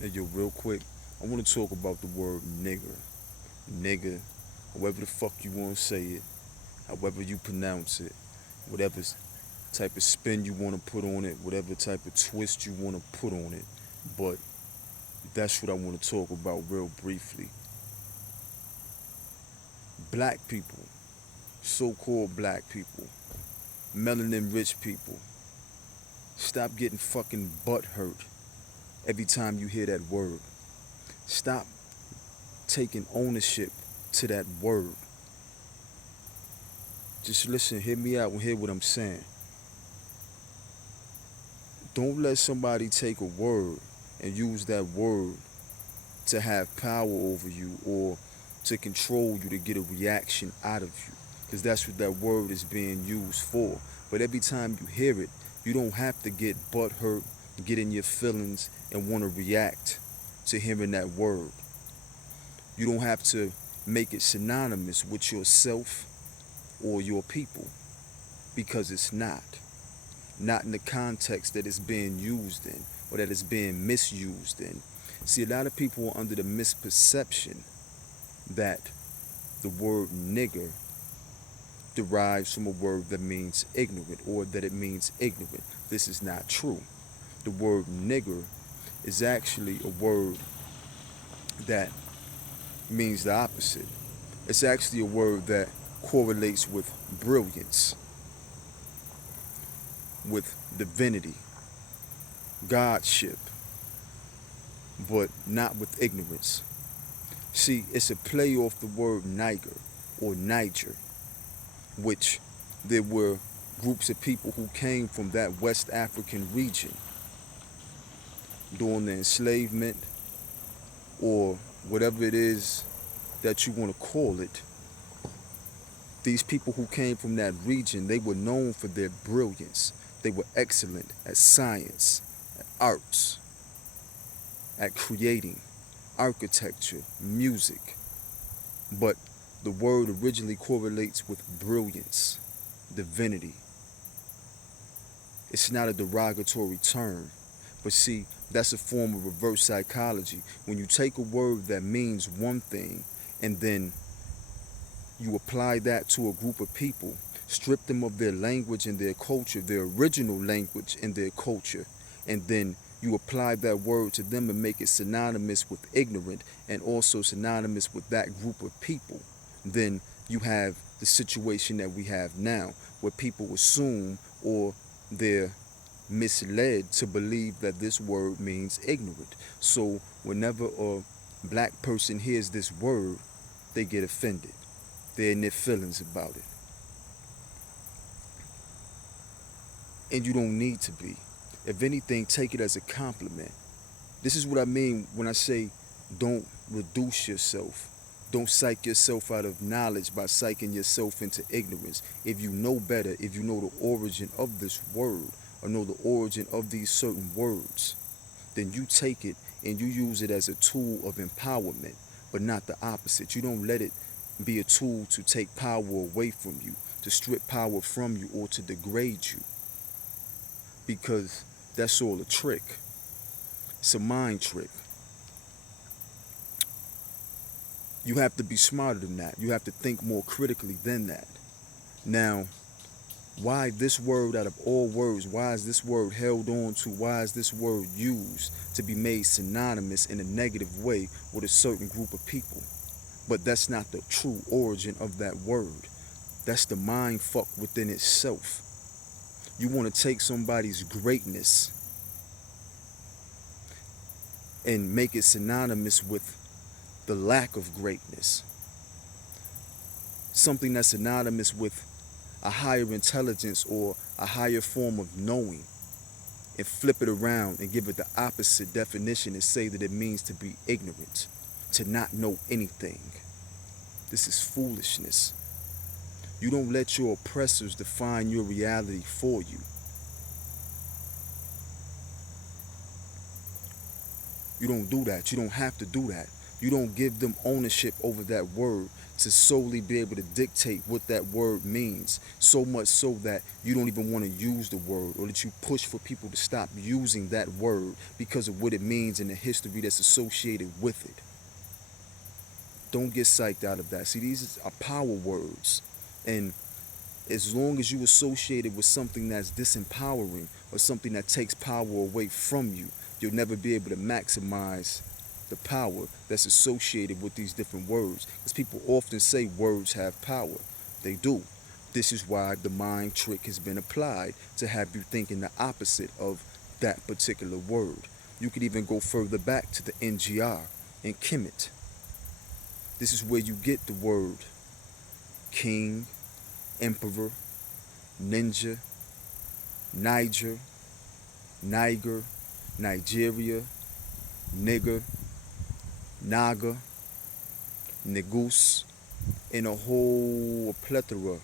Hey, yo, real quick, I want to talk about the word nigger. Nigger, however the fuck you want to say it, however you pronounce it, whatever type of spin you want to put on it, whatever type of twist you want to put on it. But that's what I want to talk about real briefly. Black people, so called black people, melanin rich people, stop getting fucking butt hurt every time you hear that word. Stop taking ownership to that word. Just listen, hear me out and hear what I'm saying. Don't let somebody take a word and use that word to have power over you or to control you to get a reaction out of you. Because that's what that word is being used for. But every time you hear it, you don't have to get butt hurt, get in your feelings, and want to react to hearing that word. You don't have to make it synonymous with yourself or your people because it's not. Not in the context that it's being used in or that it's being misused in. See, a lot of people are under the misperception that the word nigger derives from a word that means ignorant or that it means ignorant. This is not true. The word nigger is actually a word that means the opposite. It's actually a word that correlates with brilliance, with divinity, godship, but not with ignorance. See, it's a play off the word Niger or Niger, which there were groups of people who came from that West African region during the enslavement or whatever it is that you want to call it. These people who came from that region, they were known for their brilliance. They were excellent at science, at arts, at creating, architecture, music. But the word originally correlates with brilliance, divinity. It's not a derogatory term. But see, that's a form of reverse psychology. When you take a word that means one thing and then you apply that to a group of people, strip them of their language and their culture, their original language and their culture, and then you apply that word to them and make it synonymous with ignorant and also synonymous with that group of people, then you have the situation that we have now, where people assume or they're misled to believe that this word means ignorant. So whenever a black person hears this word, they get offended. They're in their feelings about it. And you don't need to be. If anything, take it as a compliment. This is what I mean when I say don't reduce yourself. Don't psych yourself out of knowledge by psyching yourself into ignorance. If you know better, if you know the origin of this word or know the origin of these certain words, then you take it and you use it as a tool of empowerment, but not the opposite. You don't let it be a tool to take power away from you, to strip power from you, or to degrade you. Because that's all a trick. It's a mind trick. You have to be smarter than that. You have to think more critically than that. Now, why this word out of all words? Why is this word held on to? Why is this word used to be made synonymous in a negative way with a certain group of people? But that's not the true origin of that word. That's the mind fuck within itself. You want to take somebody's greatness and make it synonymous with the lack of greatness. Something that's synonymous with a higher intelligence or a higher form of knowing, and flip it around and give it the opposite definition and say that it means to be ignorant, to not know anything. This is foolishness. You don't let your oppressors define your reality for you. You don't do that. You don't have to do that. You don't give them ownership over that word to solely be able to dictate what that word means. So much so that you don't even want to use the word, or that you push for people to stop using that word because of what it means and the history that's associated with it. Don't get psyched out of that. See, these are power words. And as long as you associate it with something that's disempowering or something that takes power away from you, you'll never be able to maximize the power that's associated with these different words. Because people often say words have power. They do. This is why the mind trick has been applied to have you thinking the opposite of that particular word. You could even go further back to the NGR and Kemet. This is where you get the word king, emperor, ninja, Niger, Niger, Nigeria, Nigger, Naga, Niggers, and a whole plethora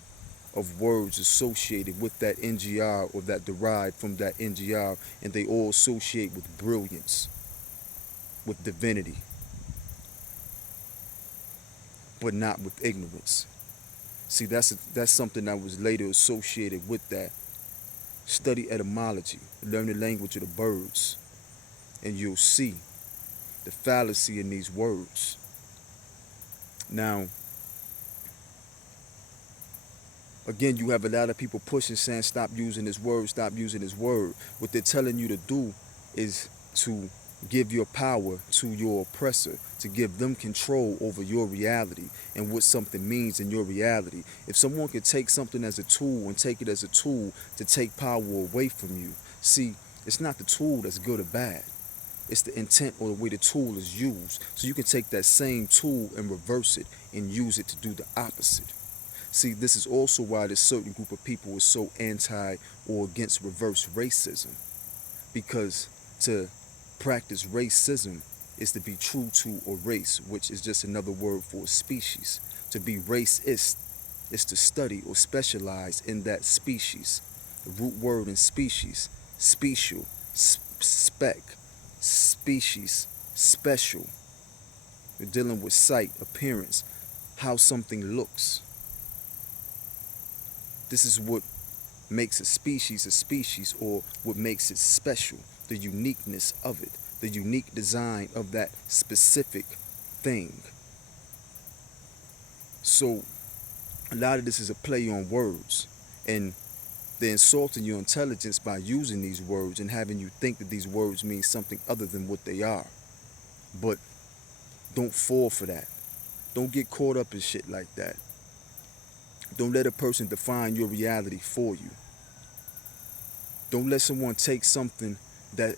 of words associated with that NGR or that derived from that NGR, and they all associate with brilliance, with divinity, but not with ignorance. See, that's something that was later associated with that. Study etymology, learn the language of the birds, and you'll see the fallacy in these words. Now, again, you have a lot of people pushing, saying, stop using this word, stop using this word. What they're telling you to do is to give your power to your oppressor, to give them control over your reality and what something means in your reality. If someone could take something as a tool and take it as a tool to take power away from you, see, it's not the tool that's good or bad. It's the intent or the way the tool is used. So you can take that same tool and reverse it and use it to do the opposite. See, this is also why this certain group of people is so anti or against reverse racism. Because to practice racism is to be true to a race, which is just another word for a species. To be racist is to study or specialize in that species. The root word in species, special, spec, species, special. You're dealing with sight, appearance, how something looks. This is what makes a species, or what makes it special, the uniqueness of it, the unique design of that specific thing. So a lot of this is a play on words, and they're insulting your intelligence by using these words and having you think that these words mean something other than what they are. But don't fall for that. Don't get caught up in shit like that. Don't let a person define your reality for you. Don't let someone take something that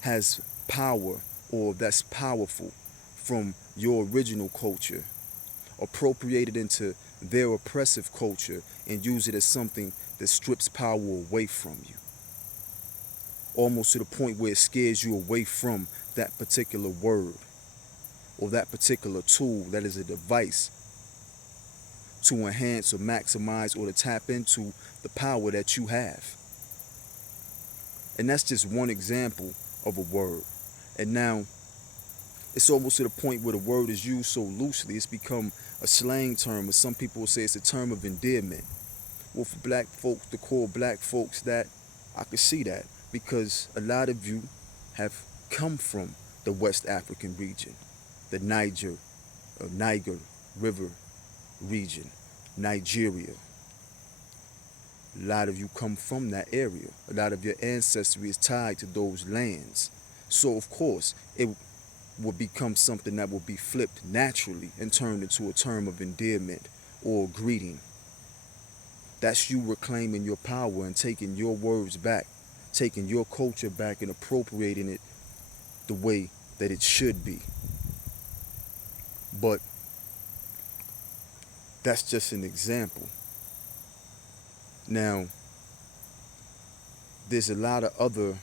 has power or that's powerful from your original culture, appropriate it into their oppressive culture, and use it as something that strips power away from you. Almost to the point where it scares you away from that particular word or that particular tool that is a device to enhance or maximize or to tap into the power that you have. And that's just one example of a word. And now it's almost to the point where the word is used so loosely, it's become a slang term, or some people will say it's a term of endearment. Well, for black folks, to call black folks that, I could see that, because a lot of you have come from the West African region, the Niger River region, Nigeria. A lot of you come from that area. A lot of your ancestry is tied to those lands. So, of course, it will become something that will be flipped naturally and turned into a term of endearment or greeting. That's you reclaiming your power and taking your words back, taking your culture back and appropriating it the way that it should be. But that's just an example. Now, there's a lot of other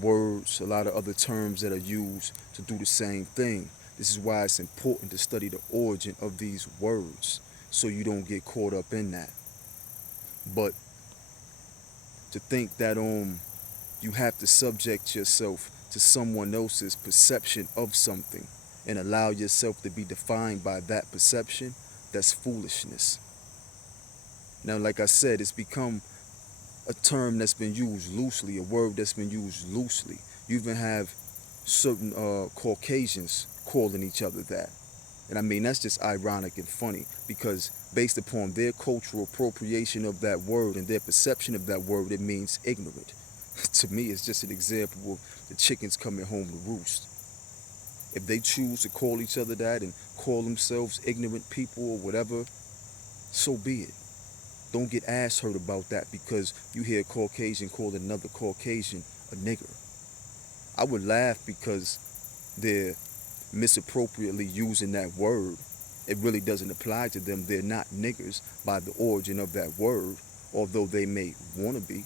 words, a lot of other terms that are used to do the same thing. This is why it's important to study the origin of these words so you don't get caught up in that. But to think that you have to subject yourself to someone else's perception of something and allow yourself to be defined by that perception, that's foolishness. Now, like I said, it's become a term that's been used loosely, a word that's been used loosely. You even have certain Caucasians calling each other that. And I mean, that's just ironic and funny because based upon their cultural appropriation of that word and their perception of that word, it means ignorant. To me, it's just an example of the chickens coming home to roost. If they choose to call each other that and call themselves ignorant people or whatever, so be it. Don't get ass hurt about that because you hear a Caucasian call another Caucasian a nigger. I would laugh because they're misappropriately using that word. It really doesn't apply to them. They're not niggers by the origin of that word, although they may want to be.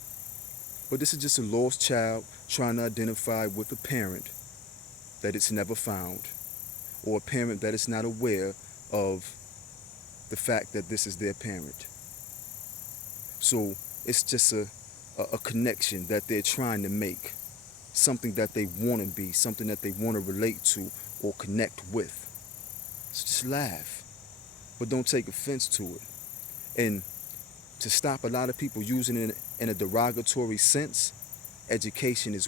But this is just a lost child trying to identify with a parent that it's never found, or a parent that is not aware of the fact that this is their parent. So it's just a connection that they're trying to make, something that they want to be, something that they want to relate to or connect with. So just laugh, but don't take offense to it. And to stop a lot of people using it in a derogatory sense, education is